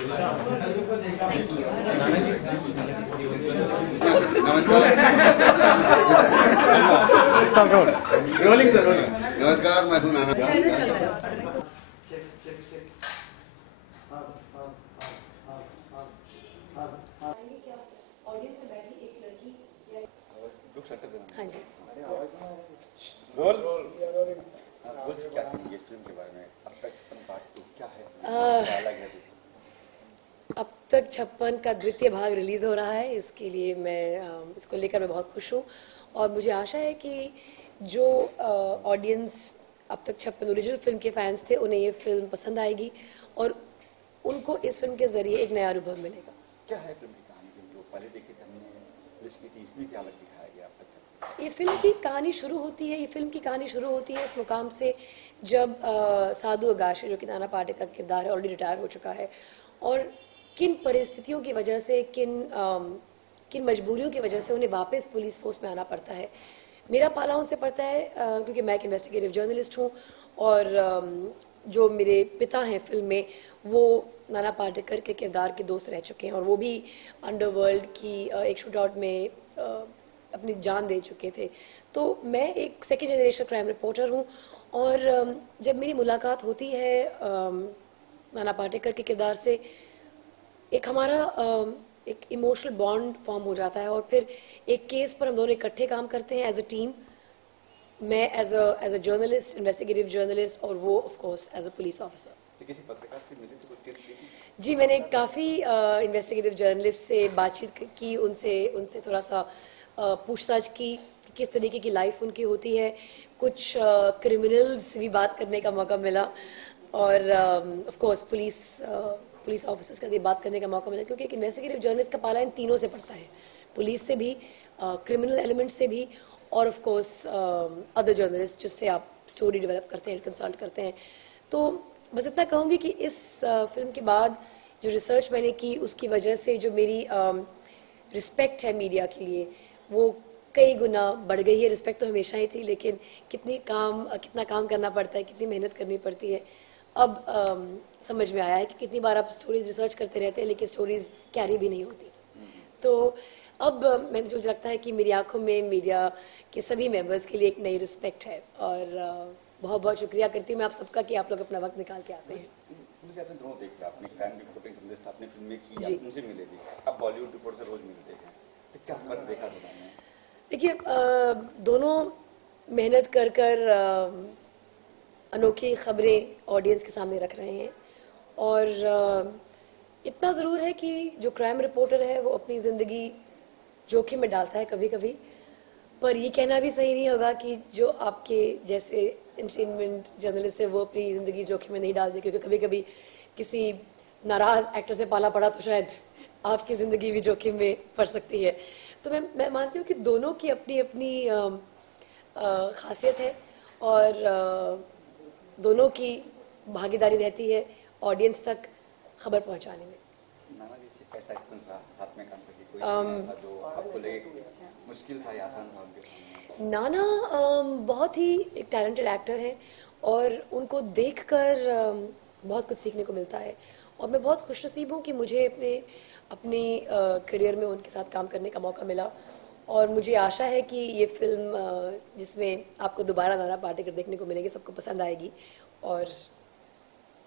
Rolling sir, rolling. नमस्कार, मैं हूं नाना। हाँ जी। रोल क्या कहेंगे इस फिल्म के बारे में? अब तक 56 पार्ट 2 क्या है? क्या अलग है? अब तक 56 का द्वितीय भाग रिलीज़ हो रहा है। इसके लिए मैं इसको लेकर मैं बहुत खुश हूँ और मुझे आशा है कि जो ऑडियंस अब तक 56 ओरिजिनल फिल्म के फैंस थे उन्हें ये फिल्म पसंद आएगी और उनको इस फिल्म के ज़रिए एक नया अनुभव मिलेगा। क्या है फिल्म की कहानी? जो पहले देखी थी हमने लिस्ट की थी, इसमें क्या अलग दिखाया गया अब तक? ये फिल्म की कहानी शुरू होती है इस मुकाम से जब साधु अगाशे, जो कि नाना पाटेकर का किरदार है, ऑलरेडी रिटायर हो चुका है और किन परिस्थितियों की वजह से, किन मजबूरियों की वजह से उन्हें वापस पुलिस फोर्स में आना पड़ता है। मेरा पाला उनसे पड़ता है क्योंकि मैं एक इन्वेस्टिगेटिव जर्नलिस्ट हूँ और जो मेरे पिता हैं फिल्म में वो नाना पाटेकर के किरदार के दोस्त रह चुके हैं और वो भी अंडरवर्ल्ड की एक शूट आउट में अपनी जान दे चुके थे। तो मैं एक सेकेंड जनरेशन क्राइम रिपोर्टर हूँ और जब मेरी मुलाकात होती है नाना पाटेकर के किरदार से, एक हमारा एक इमोशनल बॉन्ड फॉर्म हो जाता है और फिर एक केस पर हम दोनों इकट्ठे काम करते हैं एज अ टीम। मैं as a journalist, investigative journalist और वो of course as a police officer. तो किसी पत्रकार से मिले थे, कुछ टिप्स ली थी? जी, मैंने काफ़ी इन्वेस्टिगेटिव जर्नलिस्ट से बातचीत की, उनसे थोड़ा सा पूछताछ की कि किस तरीके की लाइफ उनकी होती है। कुछ क्रिमिनल्स से भी बात करने का मौका मिला और ऑफ कोर्स पुलिस ऑफिसर्स का भी बात करने का मौका मिला क्योंकि एक इन्वेस्टिगेटिव जर्नलिस्ट का पाला इन तीनों से पड़ता है, पुलिस से भी, क्रिमिनल एलिमेंट से भी और ऑफ कोर्स अदर जर्नलिस्ट जिससे आप स्टोरी डेवलप करते हैं, कंसल्ट करते हैं। तो बस इतना कहूँगी कि इस फिल्म के बाद जो रिसर्च मैंने की उसकी वजह से जो मेरी रिस्पेक्ट है मीडिया के लिए वो कई गुना बढ़ गई है। रिस्पेक्ट तो हमेशा ही थी लेकिन कितना काम करना पड़ता है, कितनी मेहनत करनी पड़ती है, अब समझ में आया है कि कितनी बार आप स्टोरीज रिसर्च करते रहते हैं लेकिन स्टोरीज कैरी भी नहीं होती। तो अब मुझे लगता है कि मेरी आंखों में मीडिया के सभी मेंबर्स के लिए एक नई रिस्पेक्ट है और बहुत बहुत शुक्रिया करती हूँ मैं आप सबका कि आप लोग अपना वक्त निकाल के आते हैं। मुझे आपने दोनों देख लिया, आपने क्राइम रिपोर्टिंग जर्नलिस्ट आपने फिल्म में की, जी। आप मुझे मिले भी, अब बॉलीवुड रिपोर्ट से रोज मिलते हैं, तो क्या फर्क देखा दोनों में? देखिए दोनों मेहनत कर अनोखी खबरें ऑडियंस के सामने रख रहे हैं और इतना ज़रूर है कि जो क्राइम रिपोर्टर है वो अपनी ज़िंदगी जोखिम में डालता है कभी कभी, पर ये कहना भी सही नहीं होगा कि जो आपके जैसे एंटरटेनमेंट जर्नलिस्ट है वो अपनी ज़िंदगी जोखिम में नहीं डालते, क्योंकि कभी कभी किसी नाराज़ एक्टर से पाला पड़ा तो शायद आपकी ज़िंदगी भी जोखिम में पड़ सकती है। तो मैं मानती हूँ कि दोनों की अपनी अपनी खासियत है और दोनों की भागीदारी रहती है ऑडियंस तक खबर पहुँचाने में। नाना जी से कैसा एक्सपीरियंस रहा साथ में काम करके? कोई ऐसा जो आपको लगे मुश्किल था या आसान था उनके सामने? नाना बहुत ही एक टैलेंटेड एक्टर हैं और उनको देखकर बहुत कुछ सीखने को मिलता है और मैं बहुत खुशनसीब हूँ कि मुझे अपने करियर में उनके साथ काम करने का मौका मिला और मुझे आशा है कि ये फिल्म जिसमें आपको दोबारा नाना पाटेकर देखने को मिलेगी सबको पसंद आएगी और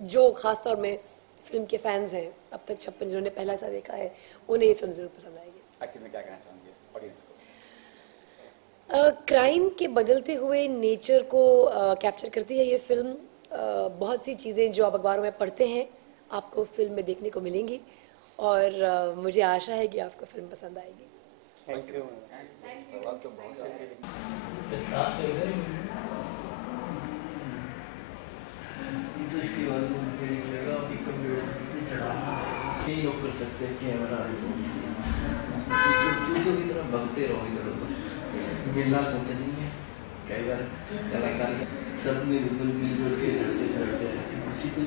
जो ख़ास तौर में फिल्म के फैंस हैं अब तक 56 जिन्होंने पहला ऐसा देखा है उन्हें ये फिल्म ज़रूर पसंद आएगी। आखिर में क्या कहना चाहेंगे ऑडियंस को? क्राइम के बदलते हुए नेचर को कैप्चर करती है ये फिल्म। बहुत सी चीज़ें जो आप अखबारों में पढ़ते हैं आपको फिल्म में देखने को मिलेंगी और मुझे आशा है कि आपको फिल्म पसंद आएगी। Thank you. सवाल तो बहुत से थे तो इसके बाद मुझे लगा अभी कंप्यूटर चढ़ाना नहीं लोग कर सकते कैमरा चूतों की तरह भगते रहो इधर उधर मिलना होता नहीं है। कई बार कलाकार सब में बिल्कुल मिलजुल के रहते रहते उसी को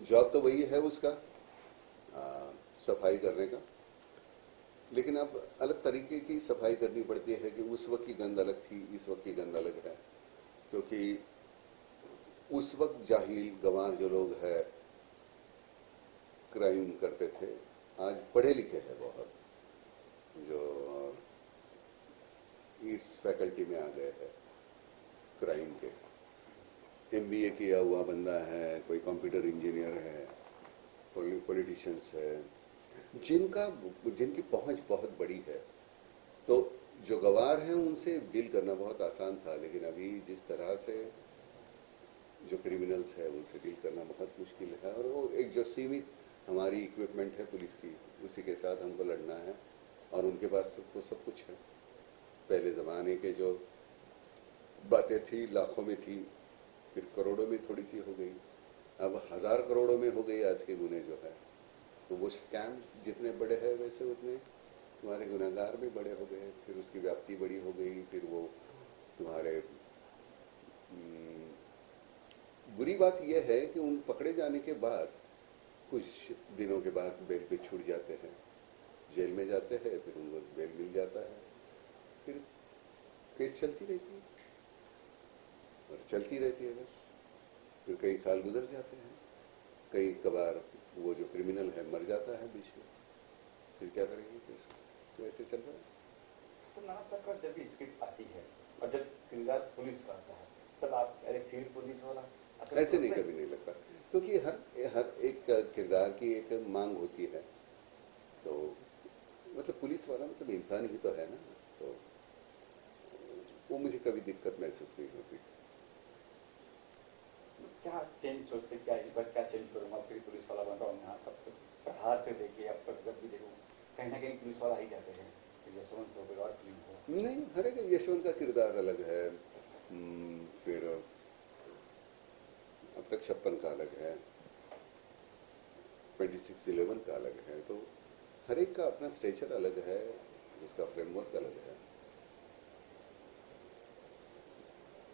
जॉब तो वही है उसका, सफाई करने का। लेकिन अब अलग तरीके की सफाई करनी पड़ती है कि उस वक्त की गंद अलग थी, इस वक्त की गंद अलग है। क्योंकि उस वक्त जाहिल गंवार जो लोग हैं क्राइम करते थे, आज पढ़े लिखे हैं बहुत, जो इस फैकल्टी में आ गए हैं क्राइम के। MBA किया हुआ बंदा है, कोई कंप्यूटर इंजीनियर है, पॉलिटिशियंस है, जिनकी पहुंच बहुत बड़ी है। तो जो गवार हैं उनसे डील करना बहुत आसान था, लेकिन अभी जिस तरह से जो क्रिमिनल्स है उनसे डील करना बहुत मुश्किल है। और वो एक जो सीमित हमारी इक्विपमेंट है पुलिस की, उसी के साथ हमको लड़ना है। और उनके पास तो सब कुछ है। पहले ज़माने के जो बातें थी लाखों में थी, फिर करोड़ों में थोड़ी सी हो गई, अब 1000 करोड़ों में हो गई आज के गुने जो है। तो वो स्कैम्स जितने बड़े हैं वैसे उतने तुम्हारे गुनाहगार भी बड़े हो गए, फिर उसकी व्याप्ति बड़ी हो गई। फिर वो तुम्हारे बुरी बात यह है कि उन पकड़े जाने के बाद कुछ दिनों के बाद बेल पे छूट जाते हैं, जेल में जाते हैं, फिर उनको बेल मिल जाता है, फिर केस चलती रहती है और चलती रहती है बस। फिर कई साल गुजर जाते हैं, कई कबार वो जो क्रिमिनल है मर जाता है बीच में, फिर क्या करेंगे केस? तो ऐसे चल रहा है। तो नाना प्रकार जब भी स्क्रिप्ट आती है और जब किरदार पुलिस का आता है, तब आप अरे फिर पुलिस वाला ऐसे नहीं, कभी नहीं लगता, क्योंकि हर एक किरदार की एक मांग होती है। तो मतलब पुलिस वाला मतलब इंसान ही तो है ना, तो वो मुझे कभी दिक्कत महसूस नहीं होती। क्या चेंज सोचते, क्या इस बार क्या चेंज करूंगा, फिर पुलिस वाला बन रहा हूँ यहाँ। तब तक प्रहार से देखिए, अब तक जब भी देखो कहीं ना कहीं पुलिस वाला ही जाते हैं। यशवंत हो, कोई और फिल्म हो, नहीं, हर एक यशवंत का किरदार अलग है। फिर अब तक 56 का अलग है, 2611 का अलग है। तो हर एक का अपना स्टेचर अलग है, उसका फ्रेमवर्क अलग है,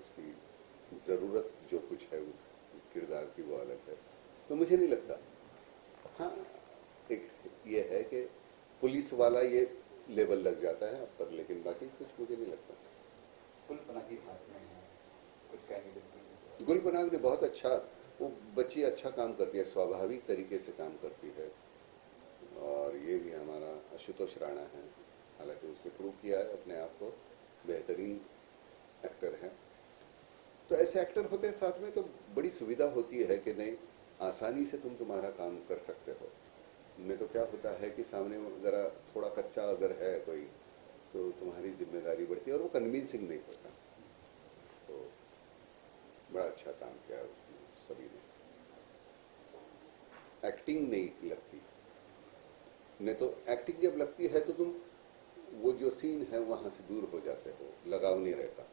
उसकी ज़रूरत जो कुछ है उस किरदार की वो अलग है। तो मुझे नहीं लगता। हाँ, एक ये है कि पुलिस वाला ये लेवल लग जाता है अब पर, लेकिन बाकी कुछ मुझे नहीं लगता। गुलपनाग जी साथ में है, कुछ कहने गुलपनाग ने बहुत अच्छा, वो बच्ची अच्छा काम करती है, स्वाभाविक तरीके से काम करती है। और ये भी हमारा आशुतोष राणा है, हालांकि उसने प्रूव किया है अपने आप को, बेहतरीन एक्टर है। तो ऐसे एक्टर होते हैं साथ में तो बड़ी सुविधा होती है कि नहीं, आसानी से तुम तुम्हारा काम कर सकते हो। में तो क्या होता है कि सामने जरा थोड़ा कच्चा अगर है कोई, तो तुम्हारी जिम्मेदारी बढ़ती है और वो कन्विंसिंग नहीं होता। तो बड़ा अच्छा काम किया उसने, सभी ने। एक्टिंग नहीं लगती, नहीं तो एक्टिंग जब लगती है तो तुम वो जो सीन है वहां से दूर हो जाते हो, लगाव नहीं रहता।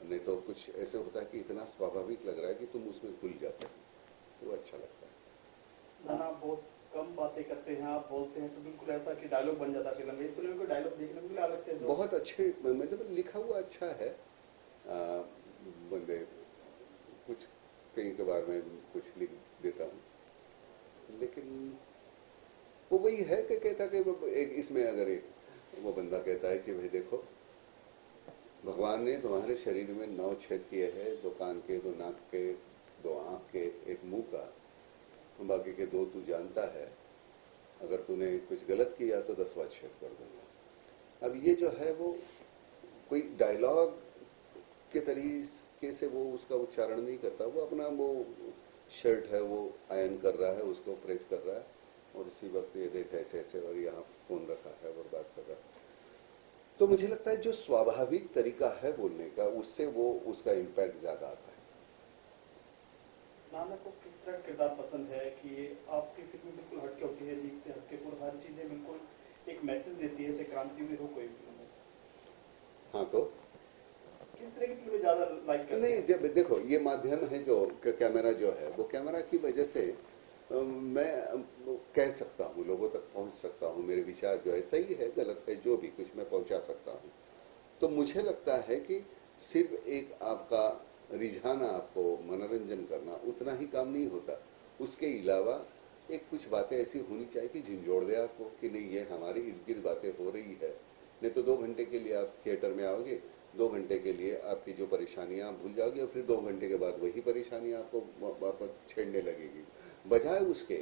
नहीं तो कुछ ऐसे होता है कि इतना स्वाभाविक लग रहा है कि तुम उसमें घुल जाते हो, तो वो अच्छा लगता है। नाना बहुत कम बातें करते हैं, आप बोलते हैं तो बिल्कुल ऐसा कि डायलॉग बन जाता है फिल्म में। इस फिल्म में डायलॉग देखने को मिला अलग से, बहुत अच्छे, मतलब लिखा हुआ अच्छा है। बंदे कुछ कई कबार मैं कुछ लिख देता हूँ, लेकिन वो वही है कि कहता कि एक इसमें अगर एक वो बंदा कहता है कि भाई देखो, भगवान ने तुम्हारे शरीर में 9 छेद किए हैं, 2 कान के, 2 नाक के, 2 आँख के, 1 मुंह का, बाकी के 2 तू जानता है। अगर तूने कुछ गलत किया तो 10वां छेद कर दूंगा। अब ये जो है वो कोई डायलॉग के तरीके से वो उसका उच्चारण नहीं करता, वो अपना वो शर्ट है वो आयन कर रहा है, उसको प्रेस कर रहा है और उसी वक्त ये देख ऐसे ऐसे और यहाँ फोन रखा है और बात कर रहा है। तो मुझे लगता है जो स्वाभाविक तरीका है बोलने का, उससे वो उसका इम्पैक्ट ज्यादा आता है। नाना को किस तरह किरदार पसंद है कि आपकी फिल्म बिल्कुल हटके होती है, लीक से हटके, और हर चीजें बिल्कुल एक मैसेज देती है, चाहे क्रांतिवीर हो कोई फिल्म हो। हाँ, तो किस तरह की फिल्में ज्यादा लाइक करते नहीं, हैं? जब देखो ये माध्यम है जो कैमरा जो है, वो कैमरा की वजह से मैं कह सकता हूँ, लोगों तक पहुँच सकता हूँ, मेरे विचार जो है सही है गलत है जो भी कुछ मैं पहुँचा सकता हूँ। तो मुझे लगता है कि सिर्फ एक आपका रिझाना, आपको मनोरंजन करना उतना ही काम नहीं होता। उसके अलावा एक कुछ बातें ऐसी होनी चाहिए कि झिंझोड़ दे आपको कि नहीं ये हमारे इर्द गिर्द बातें हो रही है। नहीं तो 2 घंटे के लिए आप थिएटर में आओगे, 2 घंटे के लिए आपकी जो परेशानियां आप भूल जाओगे और फिर 2 घंटे के बाद वही परेशानी आपको वापस छेड़ने लगेगी। बजाय उसके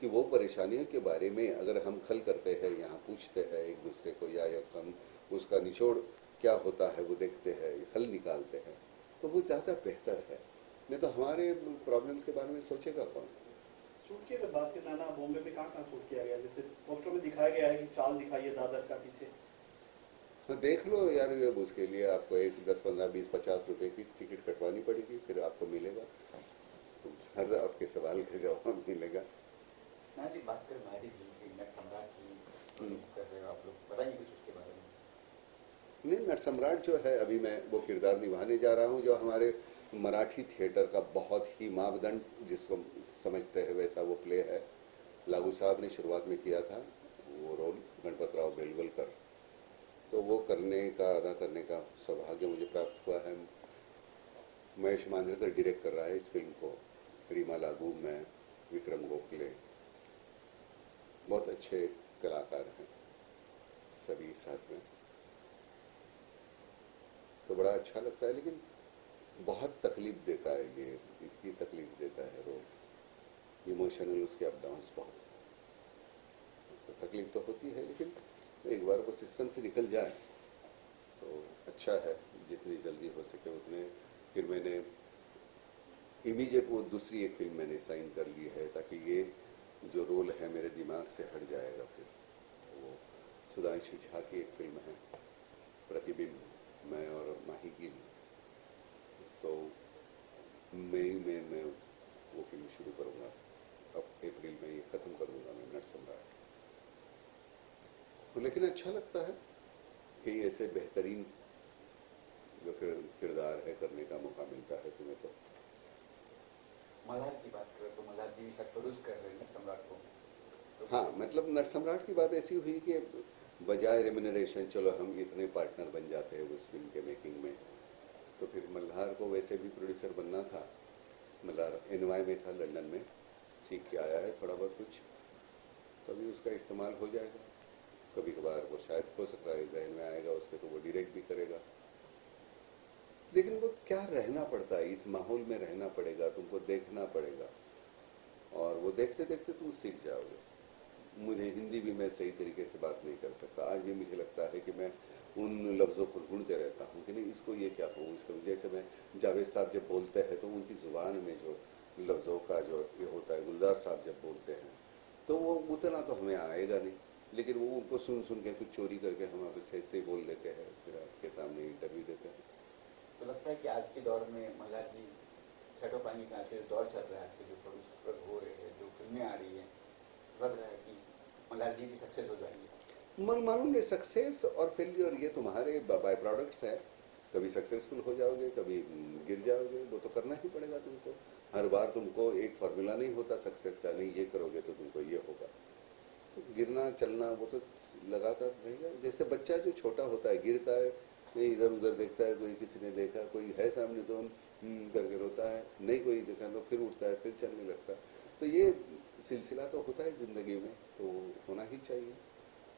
कि वो परेशानियों के बारे में अगर हम खल करते हैं, यहाँ पूछते हैं एक दूसरे को, या हम उसका निचोड़ क्या होता है वो देखते हैं, हल निकालते हैं, तो वो ज़्यादा बेहतर है। नहीं तो हमारे प्रॉब्लम्स के बारे में सोचेगा कौन। शूट की अगर बात करें ना, बॉम्बे में कहाँ शूट किया गया? जैसे पोस्टर में दिखाया गया है कि चाल दिखाई है दादर का पीछे। तो देख लो यार, ये उसके लिए आपको एक 10, 15, 20, 50 रुपए की टिकट कटवानी पड़ेगी, फिर आपको मिलेगा, हर आपके सवाल का जवाब मिलेगा। ना जी, बात करें मारी जी की, नट सम्राट की कर रहे हो आप लोग, बताइए कुछ उसके बारे में। नहीं, नट सम्राट जो है अभी मैं वो किरदार निभाने जा रहा हूँ जो हमारे मराठी थिएटर का बहुत ही मापदंड जिसको समझते हैं वैसा वो प्ले है। लागू साहब ने शुरुआत में किया था वो रोल, गणपतराव बेलवलकर, तो वो अदा करने का सौभाग्य मुझे प्राप्त हुआ है। महेश मांजरेकर डायरेक्ट कर रहा है इस फिल्म को, रीमा लागू, मैं, विक्रम गोखले, बहुत अच्छे कलाकार हैं सभी साथ में, तो बड़ा अच्छा लगता है। लेकिन बहुत तकलीफ देता है ये, इतनी तकलीफ देता है रोल, इमोशनल उसके अप डाउन्स बहुत, तो तकलीफ तो होती है, लेकिन एक बार वो सिस्टम से निकल जाए तो अच्छा है, जितनी जल्दी हो सके उतने। फिर मैंने इमीडिएट वो दूसरी एक फिल्म मैंने साइन कर ली है, ताकि ये जो रोल है मेरे दिमाग से हट जाएगा। फिर वो सुधांशु झा की एक फिल्म है प्रतिबिंब, मैं और माही गिल, तो मई में मैं वो फिल्म शुरू करूँगा, अब अप्रैल में ये ख़त्म कर दूँगा मैं नट सम्राट। तो लेकिन अच्छा लगता है कि ऐसे बेहतरीन जो किरदार है करने का मौका मिलता है तुम्हें। तो मल्हार की बात करें तो मल्हार जी प्रोड्यूस कर रहे हैं नट सम्राट को, तो हाँ, मतलब नट सम्राट की बात ऐसी हुई कि बजाय रेम्यूनरेशन, चलो हम इतने पार्टनर बन जाते हैं उस फिल्म के मेकिंग में, तो फिर मल्हार को वैसे भी प्रोड्यूसर बनना था। मल्हार एनवाई में था, लंदन में सीख के आया है थोड़ा बहुत कुछ, तभी उसका इस्तेमाल हो जाएगा। कभी कभार वो शायद हो सकता है जहन में आएगा उसके तो वो डायरेक्ट भी करेगा, लेकिन वो क्या रहना पड़ता है, इस माहौल में रहना पड़ेगा, तुमको देखना पड़ेगा, और वो देखते देखते तुम सीख जाओगे। मुझे हिंदी भी मैं सही तरीके से बात नहीं कर सकता, आज भी मुझे लगता है कि मैं उन लफ्ज़ों को ढूंढते रहता हूँ कि नहीं इसको ये क्या कहूँ, इसको। जैसे मैं जावेद साहब जब बोलते हैं तो उनकी ज़ुबान में जो लफ्ज़ों का जो ये होता है, गुलजार साहब जब बोलते हैं तो वो उतना तो हमें आएगा नहीं, लेकिन वो उनको सुन सुन के कुछ चोरी करके हम आपसे ऐसे ही बोल देते हैं, फिर आपके सामने इंटरव्यू देते हैं। तो लगता है कि आज के दौर में मल्हार जी सेटो पानी का आज के जो दौर चल रहा है, आज के जो प्रोड्यूसर हो रहे हैं, जो फिल्में आ रही है, लग रहा है कि मल्हार जी भी सक्सेस हो जाएंगे। मालूम नहीं, सक्सेस और फेलियर ये तुम्हारे बाय प्रोडक्ट्स है, कभी सक्सेसफुल हो जाओगे, कभी गिर जाओगे, वो तो करना ही पड़ेगा तुमको। हर बार तुमको एक फार्मूला नहीं होता सक्सेस का, नहीं ये करोगे तो तुमको ये होगा, तो गिरना चलना वो तो लगातार रहेगा। जैसे बच्चा जो छोटा होता है गिरता है, नहीं इधर उधर देखता है, कोई किसी ने देखा, कोई है सामने तो करके रोता है, नहीं कोई देखा तो फिर उठता है, फिर चलने लगता है। तो ये सिलसिला तो होता है जिंदगी में, तो होना ही चाहिए।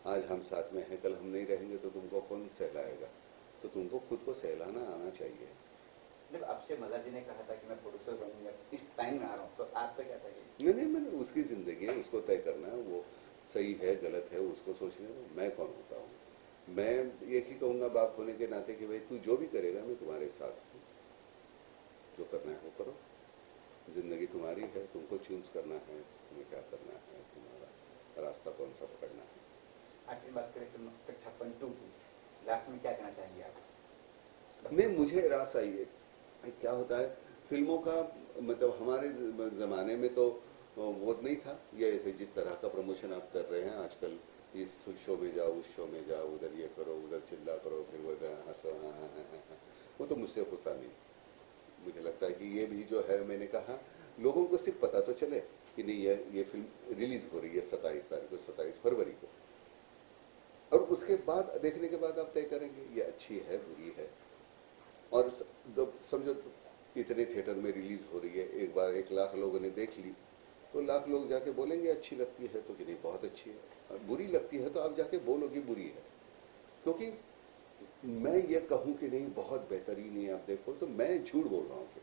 आज हम साथ में हैं, कल हम नहीं रहेंगे तो तुमको कौन सहलाएगा, तो तुमको खुद को सहलाना आना चाहिए। जब आपसे मल्हार जी ने कहा था कि मैं प्रोड्यूसर बनूंगा, इस टाइम में आ रहा हूँ, तो आपका क्या था? नहीं, मैंने उसकी जिंदगी है, उसको तय करना है, वो सही है गलत है उसको सोचने में मैं कौन होता हूँ। मैं एक ही कहूँगा बाप होने के नाते कि भाई तू जो भी करेगा मैं तुम्हारे साथ हूँ, जो करना है वो करो, जिंदगी तुम्हारी है, तुमको चूज करना है तुम्हें क्या करना है, तुम्हारा रास्ता कौन सा पकड़ना है। आखिरी बात करें तो 56 की लास्ट में क्या कहना चाहेंगे आप? नहीं, मुझे रास आई है, क्या होता है फिल्मों का, मतलब हमारे ज़माने में तो वो नहीं था ये, ऐसे जिस तरह का प्रमोशन आप कर रहे हैं आजकल, इस शो में जाओ उस शो में जाओ, उधर ये करो उधर चिल्ला करो, फिर वो हंसो, वो तो मुझसे होता नहीं। मुझे लगता है कि ये भी जो है, मैंने कहा लोगों को सिर्फ पता तो चले कि नहीं ये फिल्म रिलीज हो रही है 27 तारीख को, 27 फरवरी को, और उसके बाद देखने के बाद आप तय करेंगे ये अच्छी है बुरी है। और समझो इतने थिएटर में रिलीज हो रही है, एक बार 1 लाख लोगों ने देख ली, तो लाख लोग जाके बोलेंगे अच्छी लगती है तो कि नहीं बहुत अच्छी है, और बुरी लगती है तो आप जाके बोलो कि बुरी है। क्योंकि मैं ये कहूं कि नहीं बहुत बेहतरीन है आप देखो, तो मैं झूठ बोल रहा हूँ। फिर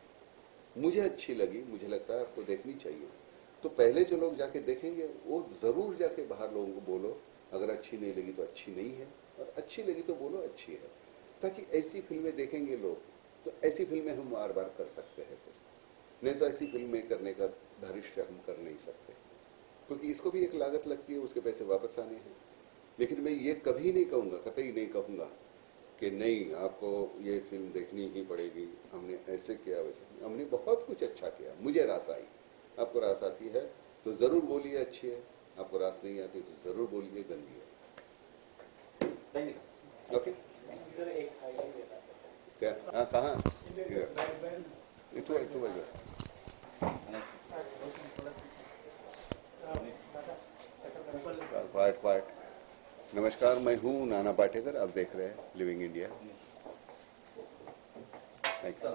मुझे अच्छी लगी, मुझे लगता है आपको देखनी चाहिए, तो पहले जो लोग जाके देखेंगे वो जरूर जाके बाहर लोगों को बोलो अगर अच्छी नहीं लगी तो अच्छी नहीं है, और अच्छी लगी तो बोलो अच्छी है, ताकि ऐसी फिल्में देखेंगे लोग, तो ऐसी फिल्में हम बार बार कर सकते हैं। फिर नहीं तो ऐसी फिल्में करने का धैर्य हम कर नहीं सकते, क्योंकि इसको भी एक लागत लगती है, उसके पैसे वापस आने हैं। लेकिन मैं ये कभी नहीं कहूँगा, कतई नहीं कहूँगा कि नहीं आपको ये फिल्म देखनी ही पड़ेगी, हमने ऐसे किया वैसे किया। हमने बहुत कुछ अच्छा किया, मुझे रास आई, आपको रास आती है तो जरूर बोलिए अच्छी है, आपको रास नहीं आती तो जरूर बोलिए गंदी है। थैंक यू ओके सर एक आइडिया देना है। क्या? हाँ कहाँ? इधर इतो इतो इधर पार्ट पार्ट। नमस्कार, मैं हूँ नाना पाटेकर, आप देख रहे हैं लिविंग इंडिया। Thank you.